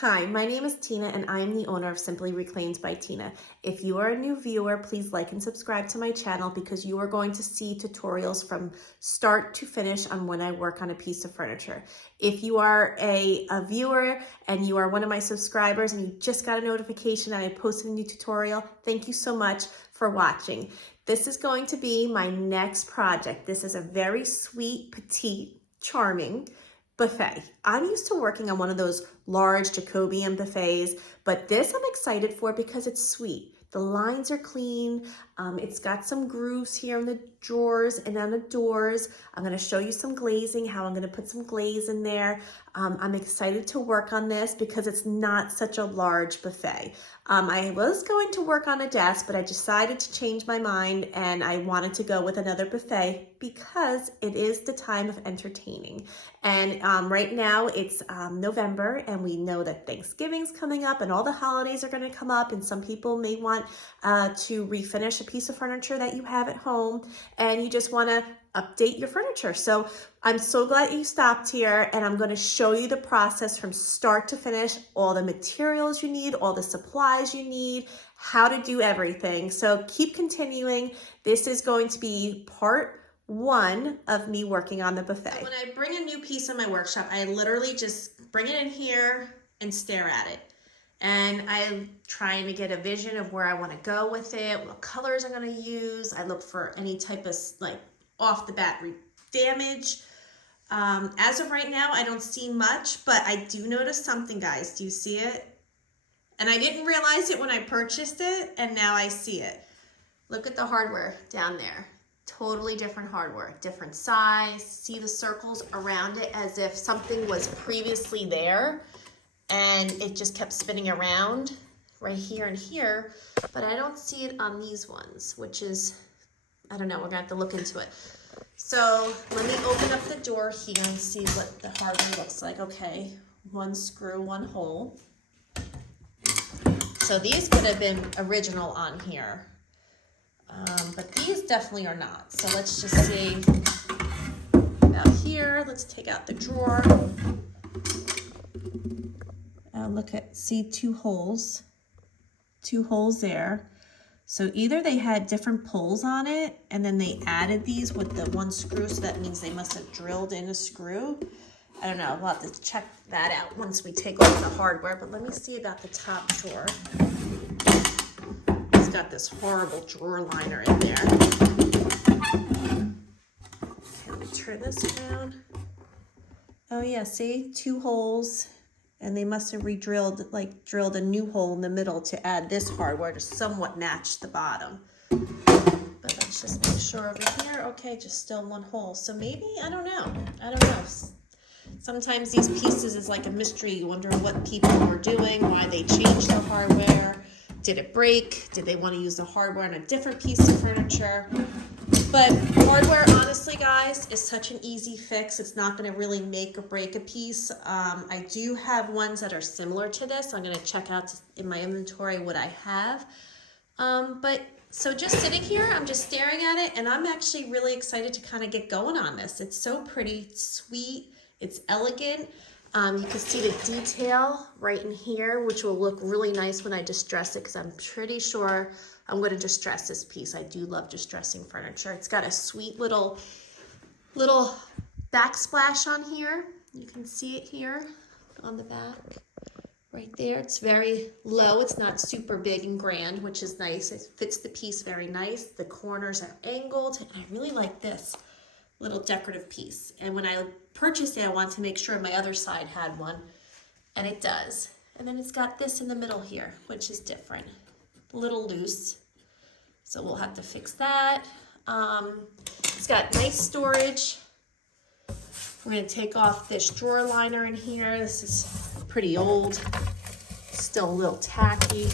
Hi, my name is Tina and I am the owner of Simply Reclaimed by Tina. If you are a new viewer, please like and subscribe to my channel because you are going to see tutorials from start to finish on when I work on a piece of furniture. If you are a viewer and you are one of my subscribers and you just got a notification that I posted a new tutorial, thank you so much for watching. This is going to be my next project. This is a very sweet, petite, charming buffet. I'm used to working on one of those large Jacobean buffets, but this I'm excited for because it's sweet. The lines are clean. It's got some grooves here in the drawers and on the doors. I'm going to show you some glazing, how I'm going to put some glaze in there. I'm excited to work on this because it's not such a large buffet. I was going to work on a desk, but I decided to change my mind and I wanted to go with another buffet because it is the time of entertaining. And right now it's November and we know that Thanksgiving's coming up and all the holidays are going to come up, and some people may want to refinish a piece of furniture that you have at home and you just want to update your furniture. So I'm so glad you stopped here, and I'm going to show you the process from start to finish, all the materials you need, all the supplies you need, how to do everything. So keep continuing. This is going to be part one of me working on the buffet. So when I bring a new piece in my workshop, I literally just bring it in here and stare at it. And I'm trying to get a vision of where I want to go with it, what colors I'm going to use. I look for any type of like off the bat damage. As of right now, I don't see much, but I do notice something, guys. Do you see it? And I didn't realize it when I purchased it, and now I see it. Look at the hardware down there. Totally different hardware, different size. See the circles around it as if something was previously there and it just kept spinning around right here and here, but I don't see it on these ones, which is, I don't know, we're gonna have to look into it. So let me open up the door here and see what the hardware looks like. Okay, one screw, one hole. So these could have been original on here, but these definitely are not. So let's just see about here. Let's take out the drawer. Look at, see two holes there. So either they had different pulls on it and then they added these with the one screw, so that means they must have drilled in a screw. I don't know, we'll have to check that out once we take off the hardware, but let me see about the top drawer. It's got this horrible drawer liner in there. Okay, let me turn this around. Oh yeah, see, two holes. And they must have re-drilled, like drilled a new hole in the middle to add this hardware to somewhat match the bottom. But let's just make sure over here, okay, just still one hole. So maybe, I don't know. Sometimes these pieces is like a mystery. You wonder what people were doing, why they changed their hardware. Did it break? Did they want to use the hardware on a different piece of furniture? But hardware, honestly, guys, is such an easy fix. It's not going to really make or break a piece. I do have ones that are similar to this. I'm going to check out in my inventory what I have. But so just sitting here, I'm just staring at it, and I'm actually really excited to kind of get going on this. It's so pretty, sweet, it's elegant. You can see the detail right in here, which will look really nice when I distress it, because I'm pretty sure I'm going to distress this piece. I do love distressing furniture. It's got a sweet little backsplash on here. You can see it here on the back right there. It's very low. It's not super big and grand, which is nice. It fits the piece very nice. The corners are angled, and I really like this little decorative piece. And when I purchased it, I wanted to make sure my other side had one, and it does. And then it's got this in the middle here, which is different. A little loose, so we'll have to fix that. It's got nice storage. We're going to take off this drawer liner in here. This is pretty old, still a little tacky.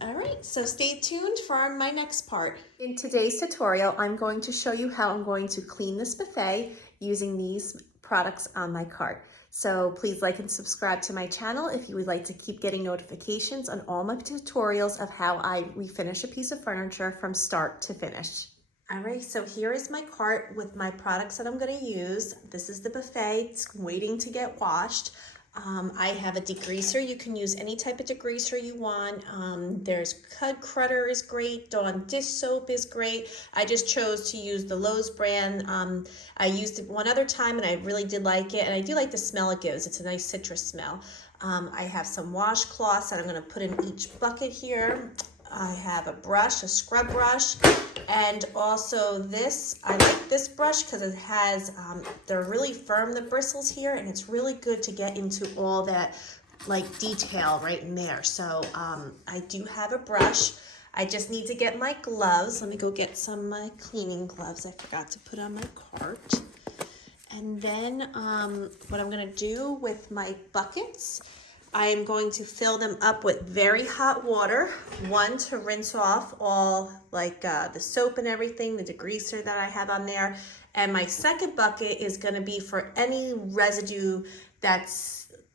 All right, so stay tuned for my next part. In today's tutorial, I'm going to show you how I'm going to clean this buffet using these products on my cart. So please like and subscribe to my channel if you would like to keep getting notifications on all my tutorials of how I refinish a piece of furniture from start to finish. All right, so here is my cart with my products that I'm going to use. This is the buffet. It's waiting to get washed. I have a degreaser. You can use any type of degreaser you want. There's Cud Crutter is great. Dawn dish soap is great. I just chose to use the Lowe's brand. I used it one other time and I really did like it. And I do like the smell it gives. It's a nice citrus smell. I have some washcloths that I'm going to put in each bucket here. I have a brush, a scrub brush, and also this. I like this brush because it has, they're really firm, the bristles here, and it's really good to get into all that like detail right in there. So I do have a brush. I just need to get my gloves. Let me go get some of my cleaning gloves I forgot to put on my cart. And then what I'm gonna do with my buckets, I am going to fill them up with very hot water. One, to rinse off all like the soap and everything, the degreaser that I have on there. And my second bucket is gonna be for any residue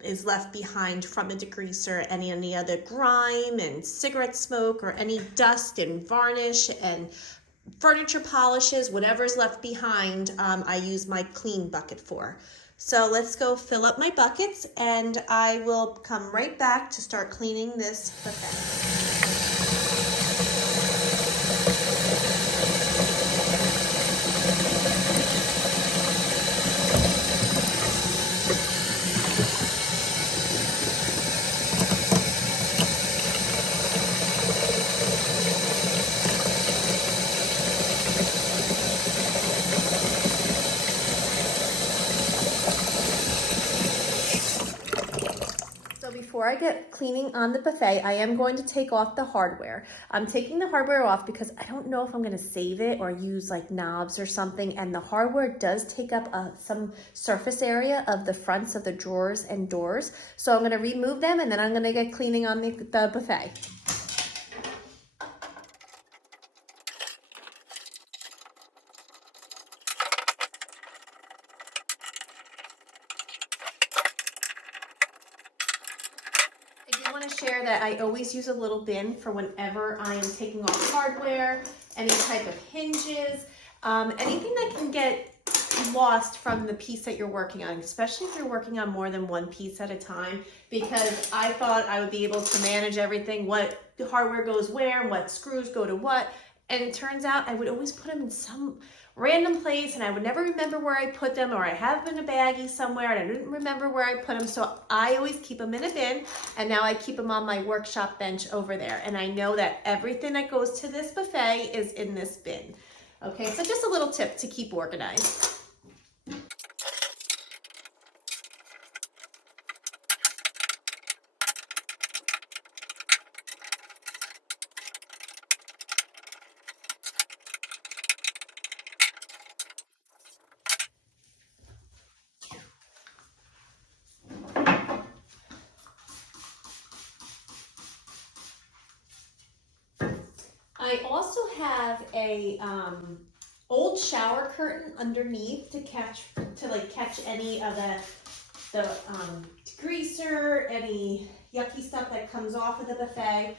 is left behind from the degreaser, any other grime and cigarette smoke or any dust and varnish and furniture polishes, whatever's left behind, I use my clean bucket for. So let's go fill up my buckets and I will come right back to start cleaning this buffet. So before I get cleaning on the buffet, I am going to take off the hardware. I'm taking the hardware off because I don't know if I'm going to save it or use like knobs or something. And the hardware does take up some surface area of the fronts of the drawers and doors. So I'm going to remove them and then I'm going to get cleaning on the buffet. Share that I always use a little bin for whenever I am taking off hardware, any type of hinges, anything that can get lost from the piece that you're working on, especially if you're working on more than one piece at a time, because I thought I would be able to manage everything, what hardware goes where and what screws go to what, and it turns out I would always put them in some random place and I would never remember where I put them, or I have them in a baggie somewhere and I didn't remember where I put them. So I always keep them in a bin, and now I keep them on my workshop bench over there. And I know that everything that goes to this buffet is in this bin. Okay, so just a little tip to keep organized. I also have a old shower curtain underneath to catch any of the degreaser, any yucky stuff that comes off of the buffet.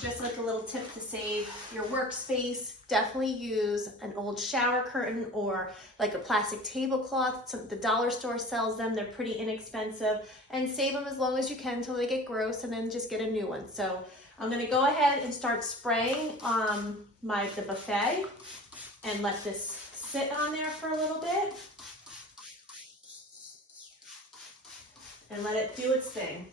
Just like a little tip to save your workspace, definitely use an old shower curtain or like a plastic tablecloth. The dollar store sells them. They're pretty inexpensive, and save them as long as you can until they get gross, and then just get a new one. So I'm going to go ahead and start spraying the buffet and let this sit on there for a little bit and let it do its thing.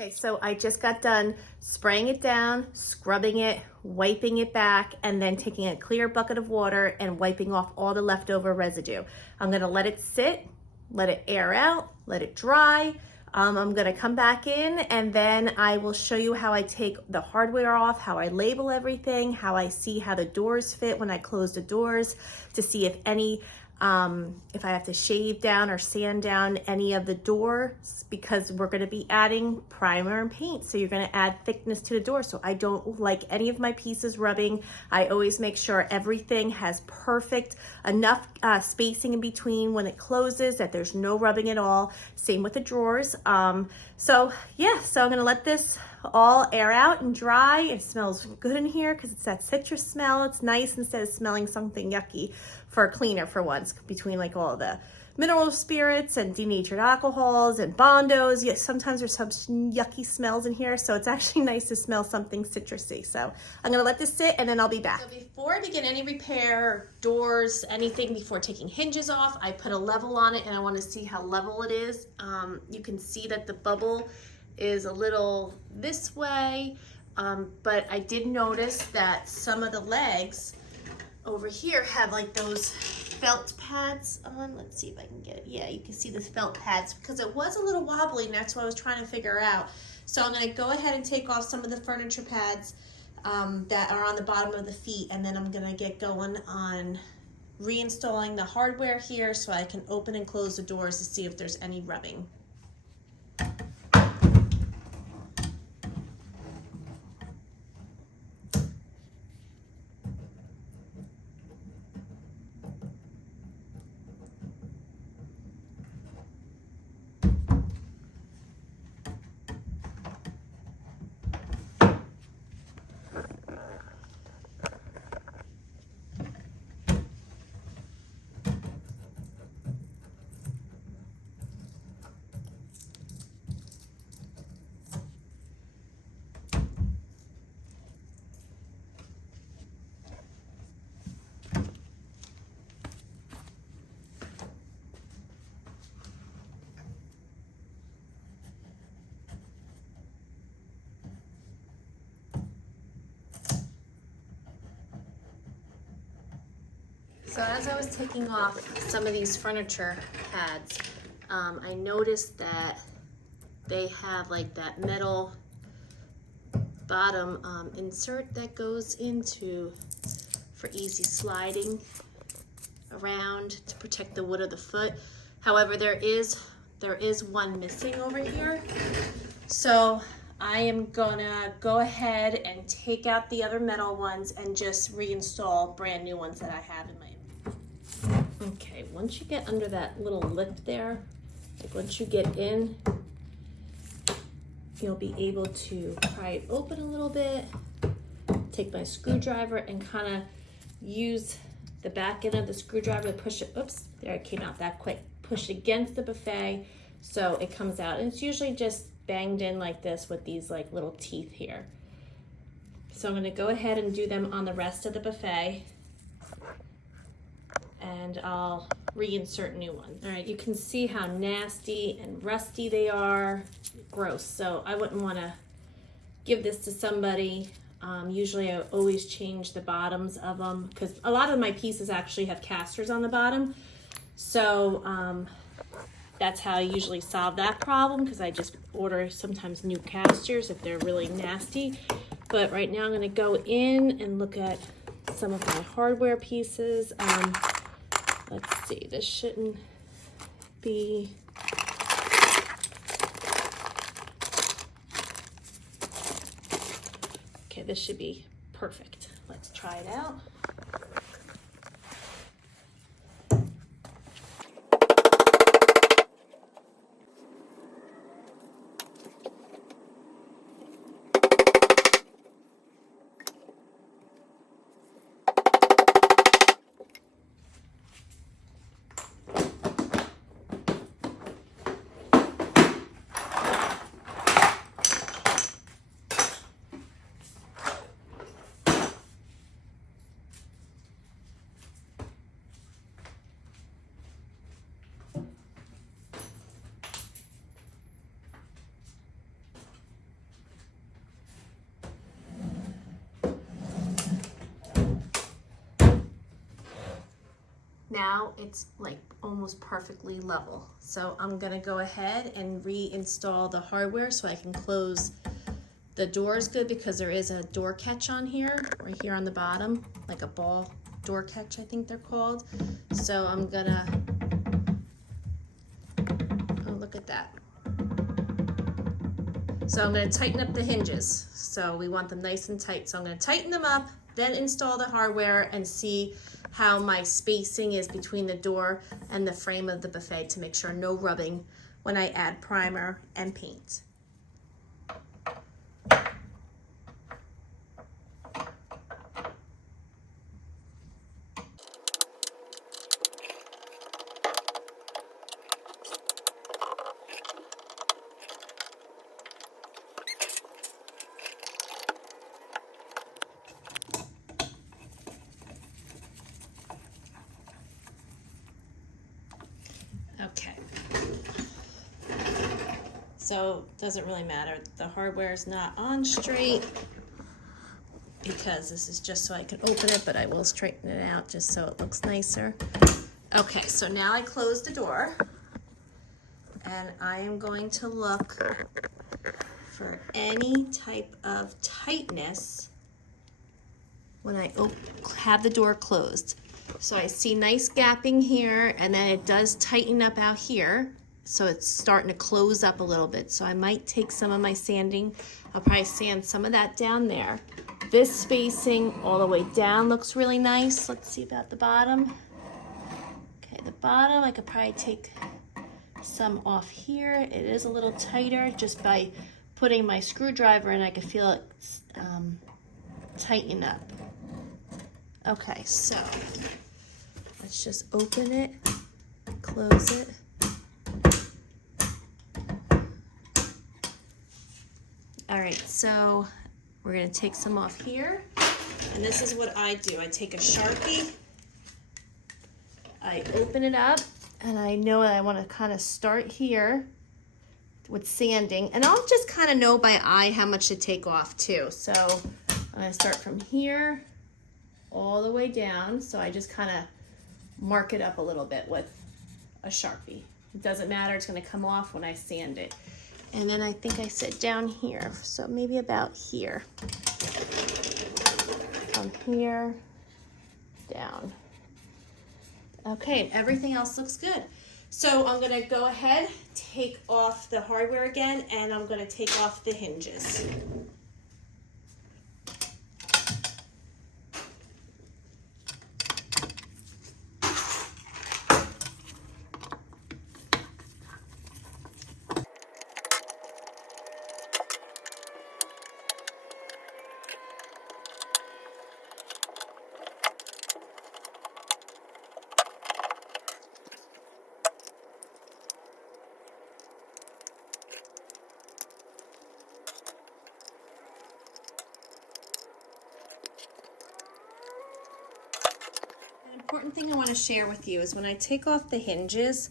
Okay, so I just got done spraying it down, scrubbing it, wiping it back, and then taking a clear bucket of water and wiping off all the leftover residue. I'm gonna let it sit, let it air out, let it dry. I'm gonna come back in and then I will show you how I take the hardware off, how I label everything, how I see how the doors fit when I close the doors to see if if I have to shave down or sand down any of the doors, because we're going to be adding primer and paint. So you're going to add thickness to the door. So I don't like any of my pieces rubbing. I always make sure everything has perfect enough spacing in between when it closes, that there's no rubbing at all. Same with the drawers. So yeah, so I'm going to let this all air out and dry. It smells good in here because it's that citrus smell. It's nice instead of smelling something yucky for a cleaner for once, between like all the mineral spirits and denatured alcohols and bondos. Yes, sometimes there's some yucky smells in here, so it's actually nice to smell something citrusy. So I'm gonna let this sit and then I'll be back. So before I begin any repair, doors, anything, before taking hinges off, I put a level on it and I wanna see how level it is. You can see that the bubble is a little this way, but I did notice that some of the legs over here have like those felt pads on. Let's see if I can get it. Yeah, you can see the felt pads because it was a little wobbly and that's what I was trying to figure out. So I'm going to go ahead and take off some of the furniture pads that are on the bottom of the feet, and then I'm going to get going on reinstalling the hardware here so I can open and close the doors to see if there's any rubbing. So as I was taking off some of these furniture pads, I noticed that they have like that metal bottom insert that goes into for easy sliding around to protect the wood of the foot. However, there is one missing over here. So I am gonna go ahead and take out the other metal ones and just reinstall brand new ones that I have in my. Okay, once you get under that little lip there, like once you get in, you'll be able to pry it open a little bit, take my screwdriver and kind of use the back end of the screwdriver to push it, oops, there it came out that quick, push against the buffet so it comes out. And it's usually just banged in like this with these like little teeth here. So I'm gonna go ahead and do them on the rest of the buffet, and I'll reinsert new ones. All right, you can see how nasty and rusty they are. Gross. So I wouldn't want to give this to somebody. Usually I always change the bottoms of them because a lot of my pieces actually have casters on the bottom. So that's how I usually solve that problem, because I just order sometimes new casters if they're really nasty. But right now I'm going to go in and look at some of my hardware pieces. Let's see, this shouldn't be, okay, this should be perfect. Let's try it out. now it's like almost perfectly level. So I'm gonna go ahead and reinstall the hardware so I can close the doors good, because there is a door catch on here, right here on the bottom, like a ball door catch, I think they're called. So I'm gonna, oh, look at that. So I'm gonna tighten up the hinges. So we want them nice and tight. So I'm gonna tighten them up, then install the hardware and see how my spacing is between the door and the frame of the buffet to make sure no rubbing when I add primer and paint. Okay, so it doesn't really matter. The hardware is not on straight because this is just so I can open it, but I will straighten it out just so it looks nicer. Okay, so now I close the door and I am going to look for any type of tightness when I have the door closed. So I see nice gapping here, and then it does tighten up out here. So it's starting to close up a little bit. So I might take some of my sanding. I'll probably sand some of that down there. This spacing all the way down looks really nice. Let's see about the bottom. Okay, the bottom, I could probably take some off here. It is a little tighter. Just by putting my screwdriver in, I can feel it tighten up. Okay, so let's just open it, close it. All right, so we're gonna take some off here. And this is what I do. I take a Sharpie, I open it up, and I know that I wanna kind of start here with sanding. And I'll just kind of know by eye how much to take off too. So I'm gonna start from here all the way down. So I just kind of mark it up a little bit with a Sharpie. It doesn't matter, it's gonna come off when I sand it. And then I think I said down here, so maybe about here. From here down. Okay, everything else looks good. So I'm gonna go ahead, take off the hardware again, and I'm gonna take off the hinges. Important thing I want to share with you is when I take off the hinges,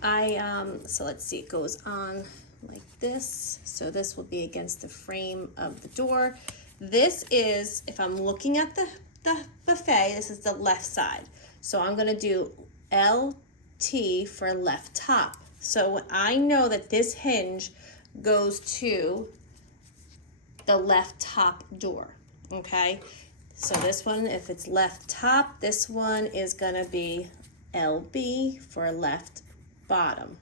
so let's see, it goes on like this. So this will be against the frame of the door. This is, if I'm looking at the buffet, this is the left side. So I'm gonna do LT for left top. So I know that this hinge goes to the left top door, okay? So this one, if it's left top, this one is gonna be LB for left bottom.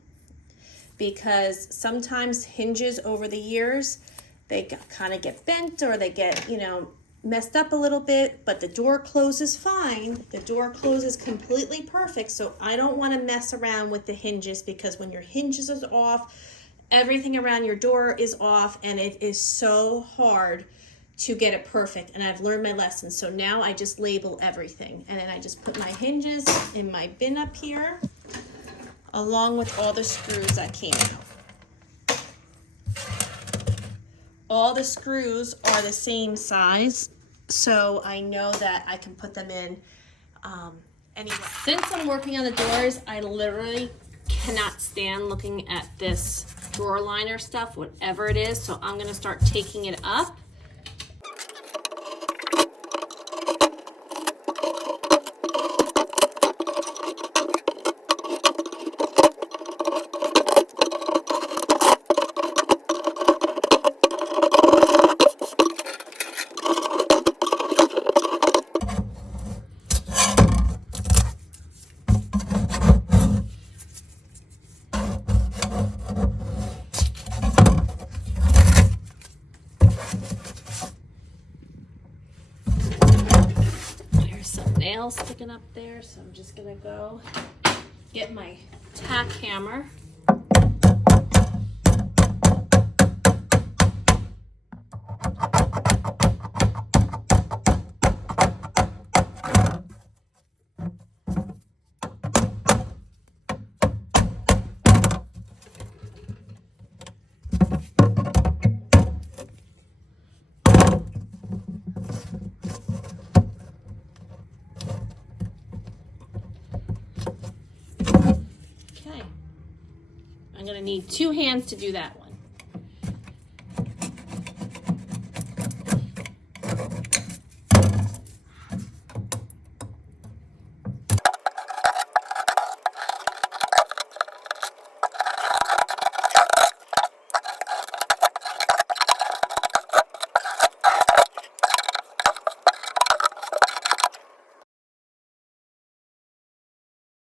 Because sometimes hinges over the years, they kind of get bent or they get, messed up a little bit, but the door closes fine. The door closes completely perfect, so I don't wanna mess around with the hinges, because when your hinges is off, everything around your door is off, and it is so hard to get it perfect, and I've learned my lesson. So now I just label everything, and then I just put my hinges in my bin up here, along with all the screws that came out. All the screws are the same size, so I know that I can put them in anywhere. Since I'm working on the doors, I literally cannot stand looking at this drawer liner stuff, whatever it is, so I'm gonna start taking it up. nail sticking up there, so I'm just gonna go get my tack hammer. Okay, I'm gonna need 2 hands to do that